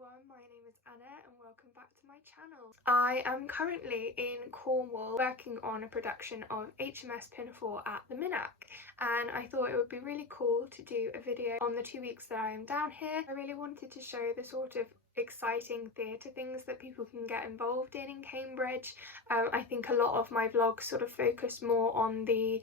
everyone, my name is Anna and welcome back to my channel. I am currently in Cornwall working on a production of HMS Pinafore at the Minack, and I thought it would be really cool to do a video on the 2 weeks that I am down here. I really wanted to show the sort of exciting theatre things that people can get involved in Cambridge. I think a lot of my vlogs sort of focused more on the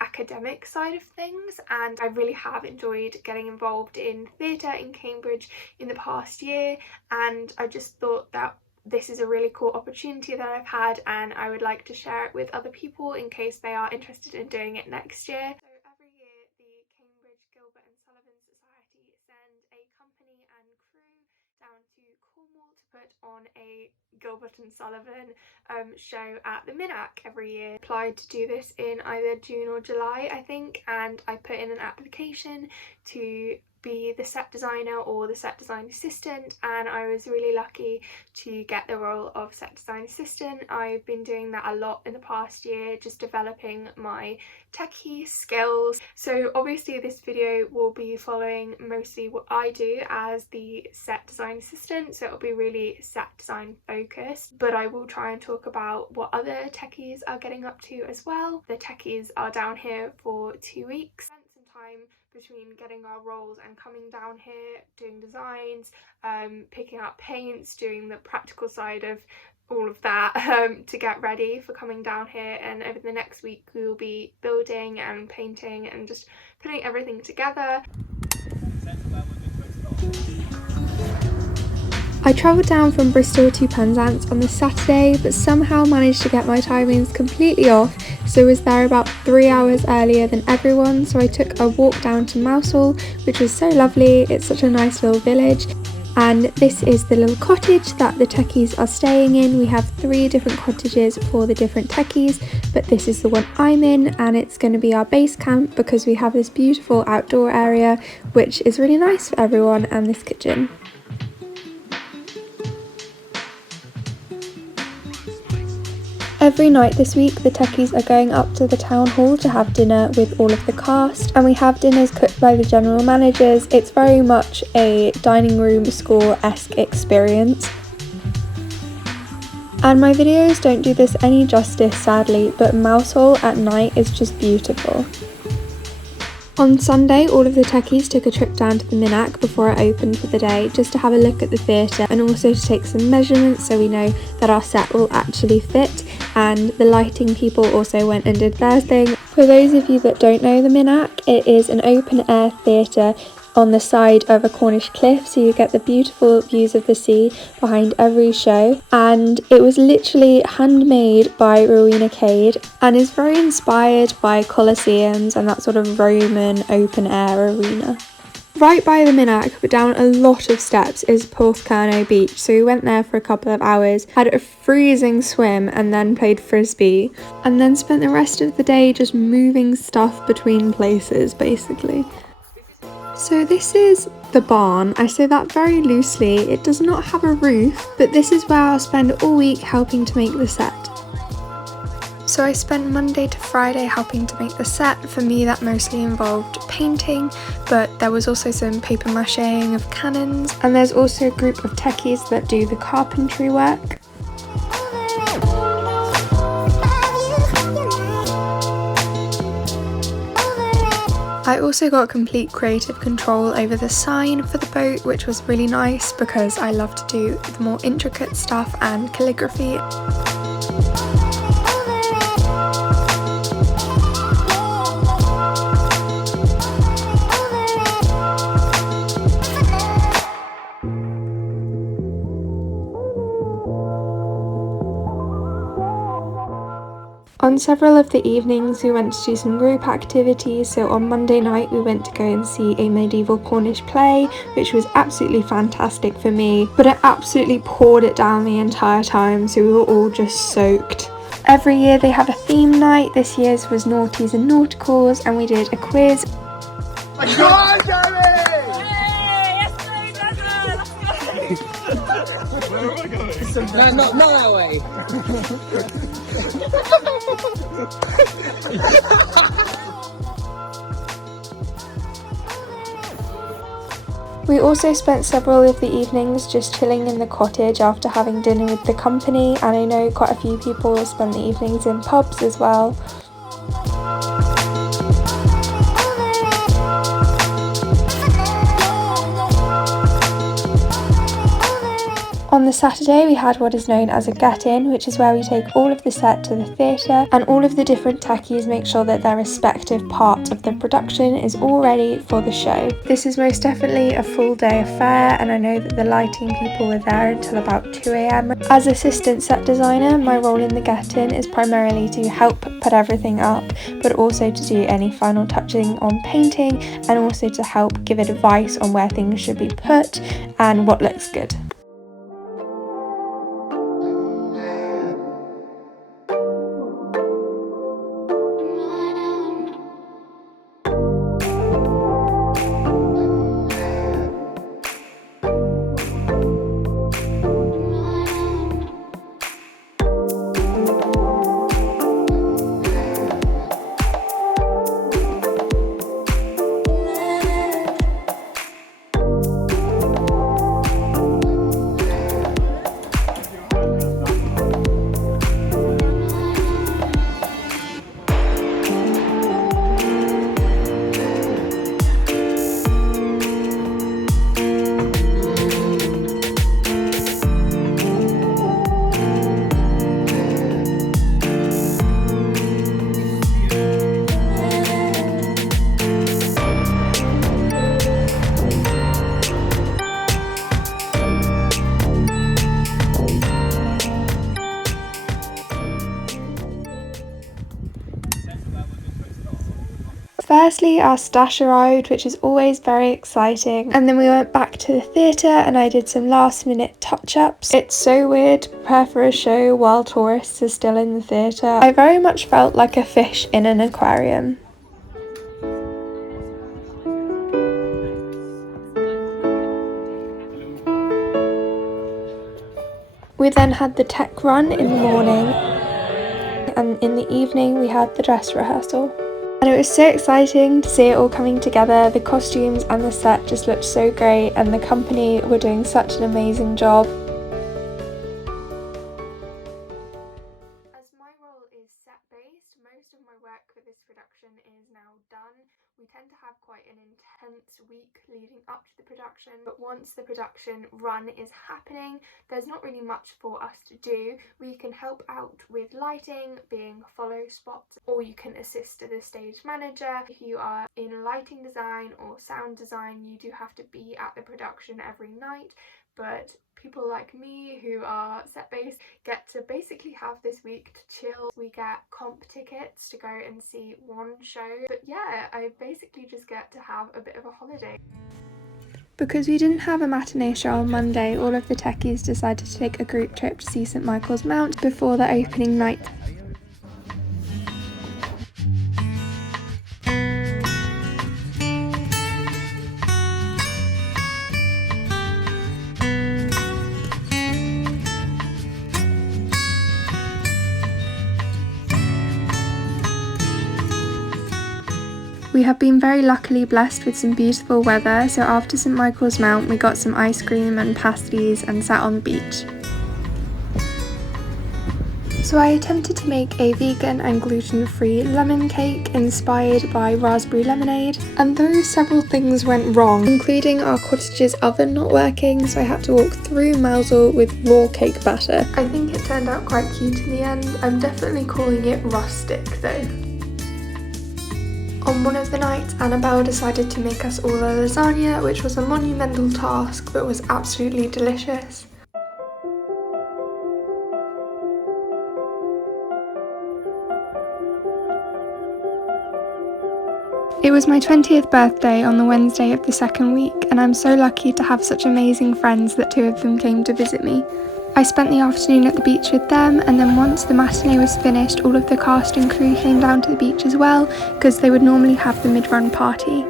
academic side of things, and I really have enjoyed getting involved in theatre in Cambridge in the past year, and I just thought that this is a really cool opportunity that I've had, and I would like to share it with other people in case they are interested in doing it next year. So every year the Cambridge Gilbert and Sullivan Society send a company and crew down to Cornwall to put on a Gilbert and Sullivan show at the Minack every year. I applied to do this in either June or July, I think, and I put in an application to be the set designer or the set design assistant, and I was really lucky to get the role of set design assistant. I've been doing that a lot in the past year, just developing my techie skills. So obviously this video will be following mostly what I do as the set design assistant, so it'll be really set design focused, but I will try and talk about what other techies are getting up to as well. The techies are down here for 2 weeks. Spent some time between getting our roles and coming down here, doing designs, picking up paints, doing the practical side of all of that to get ready for coming down here, and over the next week we will be building and painting and just putting everything together. I travelled down from Bristol to Penzance on the Saturday, but somehow managed to get my timings completely off, so was there about 3 hours earlier than everyone. So I took a walk down to Mousehole, which was so lovely. It's such a nice little village, and this is the little cottage that the techies are staying in. We have 3 different cottages for the different techies, but this is the one I'm in, and it's going to be our base camp because we have this beautiful outdoor area which is really nice for everyone, and this kitchen. Every night this week the techies are going up to the town hall to have dinner with all of the cast, and we have dinners cooked by the general managers. It's very much a dining room school-esque experience. And my videos don't do this any justice sadly, but Mousehole at night is just beautiful. On Sunday, all of the techies took a trip down to the Minack before it opened for the day, just to have a look at the theatre and also to take some measurements so we know that our set will actually fit, and the lighting people also went and did their thing. For those of you that don't know the Minack, it is an open air theatre on the side of a Cornish cliff, so you get the beautiful views of the sea behind every show, and it was literally handmade by Rowena Cade and is very inspired by Colosseums and that sort of Roman open air arena. Right by the Minack, but down a lot of steps, is Porthcurno Beach, so we went there for a couple of hours, had a freezing swim and then played frisbee, and then spent the rest of the day just moving stuff between places basically. So this is the barn. I say that very loosely. It does not have a roof, but this is where I'll spend all week helping to make the set. So I spent Monday to Friday helping to make the set. For me that mostly involved painting, but there was also some paper macheing of cannons, and there's also a group of techies that do the carpentry work. I also got complete creative control over the sign for the boat, which was really nice because I love to do the more intricate stuff and calligraphy. On several of the evenings we went to do some group activities, so on Monday night we went to go and see a medieval Cornish play, which was absolutely fantastic for me, but it absolutely poured it down the entire time, so we were all just soaked. Every year they have a theme night. This year's was Naughties and Nauticals, and we did a quiz. Where am I going? No, not that way. We also spent several of the evenings just chilling in the cottage after having dinner with the company, and I know quite a few people spent the evenings in pubs as well. On the Saturday we had what is known as a get-in, which is where we take all of the set to the theatre and all of the different techies make sure that their respective part of the production is all ready for the show. This is most definitely a full day affair, and I know that the lighting people were there until about 2 AM. As assistant set designer, my role in the get-in is primarily to help put everything up, but also to do any final touching on painting and also to help give advice on where things should be put and what looks good. Firstly, our stash arrived, which is always very exciting, and then we went back to the theatre and I did some last minute touch-ups. It's so weird to prepare for a show while tourists are still in the theatre. I very much felt like a fish in an aquarium. We then had the tech run in the morning, and in the evening we had the dress rehearsal. And it was so exciting to see it all coming together. The costumes and the set just looked so great, and the company were doing such an amazing job. As my role is set-based, most of my work for this production is now done. We tend to have quite an intense week leading up to the production, but once the production run is happening, there's not really much for us to do. We can help out with lighting, being follow spots, or you can assist the stage manager. If you are in lighting design or sound design, you do have to be at the production every night, but people like me who are set-based get to basically have this week to chill. We get comp tickets to go and see one show, but yeah, I basically just get to have a bit of a holiday. Because we didn't have a matinee show on Monday, all of the techies decided to take a group trip to see St Michael's Mount before the opening night. We have been very luckily blessed with some beautiful weather, so after St Michael's Mount we got some ice cream and pasties and sat on the beach. So I attempted to make a vegan and gluten-free lemon cake inspired by raspberry lemonade, and though several things went wrong, including our cottage's oven not working, so I had to walk through Mousel with raw cake batter. I think it turned out quite cute in the end. I'm definitely calling it rustic though. On one of the nights, Annabelle decided to make us all a lasagna, which was a monumental task but was absolutely delicious. It was my 20th birthday on the Wednesday of the second week, and I'm so lucky to have such amazing friends that 2 of them came to visit me. I spent the afternoon at the beach with them, and then once the matinee was finished, all of the cast and crew came down to the beach as well, because they would normally have the mid-run party.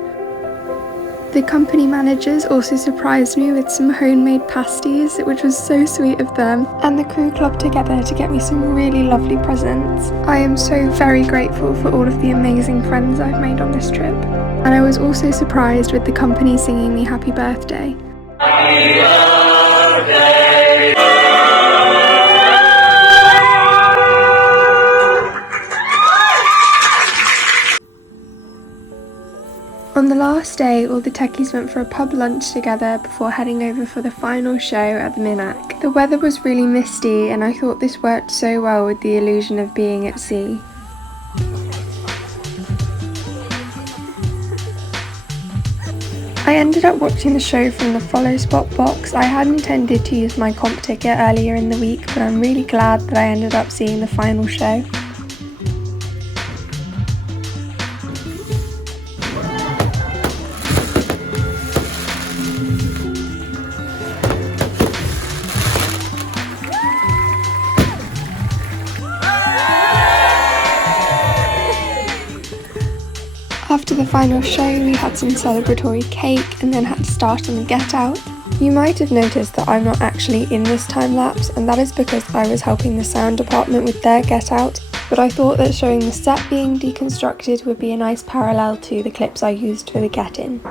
The company managers also surprised me with some homemade pasties, which was so sweet of them, and the crew clubbed together to get me some really lovely presents. I am so very grateful for all of the amazing friends I've made on this trip. And I was also surprised with the company singing me happy birthday. Happy birthday. On the last day, all the techies went for a pub lunch together before heading over for the final show at the Minack. The weather was really misty and I thought this worked so well with the illusion of being at sea. I ended up watching the show from the follow spot box. I had intended to use my comp ticket earlier in the week, but I'm really glad that I ended up seeing the final show. After the final show, we had some celebratory cake and then had to start on the get out. You might have noticed that I'm not actually in this time lapse, and that is because I was helping the sound department with their get out, but I thought that showing the set being deconstructed would be a nice parallel to the clips I used for the get in.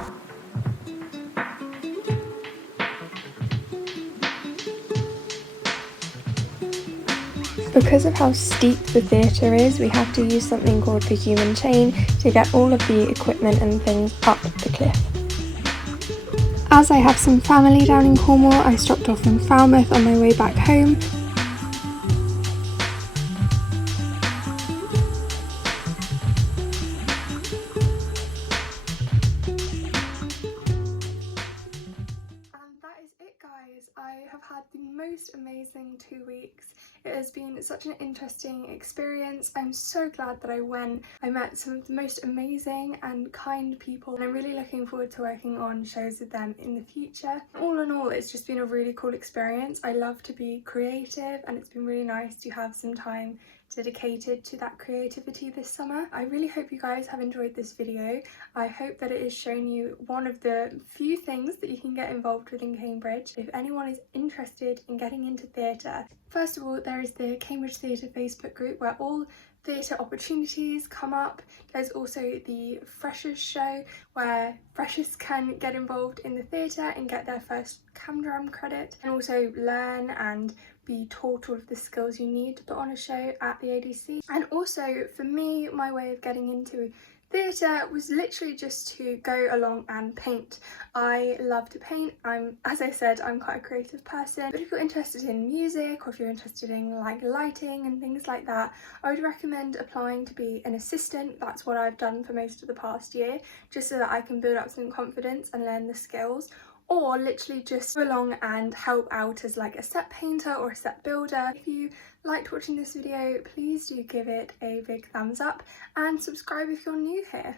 Because of how steep the theatre is, we have to use something called the human chain to get all of the equipment and things up the cliff. As I have some family down in Cornwall, I stopped off in Falmouth on my way back home. Guys, I have had the most amazing 2 weeks. It has been such an interesting experience. I'm so glad that I went. I met some of the most amazing and kind people, and I'm really looking forward to working on shows with them in the future. All in all, it's just been a really cool experience. I love to be creative, and it's been really nice to have some time dedicated to that creativity this summer. I really hope you guys have enjoyed this video. I hope that it has shown you one of the few things that you can get involved with in Cambridge if anyone is interested in getting into theatre. First of all, there is the Cambridge Theatre Facebook group where all theatre opportunities come up. There's also the Freshers show where freshers can get involved in the theatre and get their first CamDram credit, and also learn and be taught all of the skills you need to put on a show at the ADC. And also for me, my way of getting into theatre was literally just to go along and paint. I love to paint. As I said, I'm quite a creative person, but if you're interested in music or if you're interested in like lighting and things like that, I would recommend applying to be an assistant. That's what I've done for most of the past year, just so that I can build up some confidence and learn the skills. Or literally just go along and help out as like a set painter or a set builder. If you liked watching this video, please do give it a big thumbs up and subscribe if you're new here.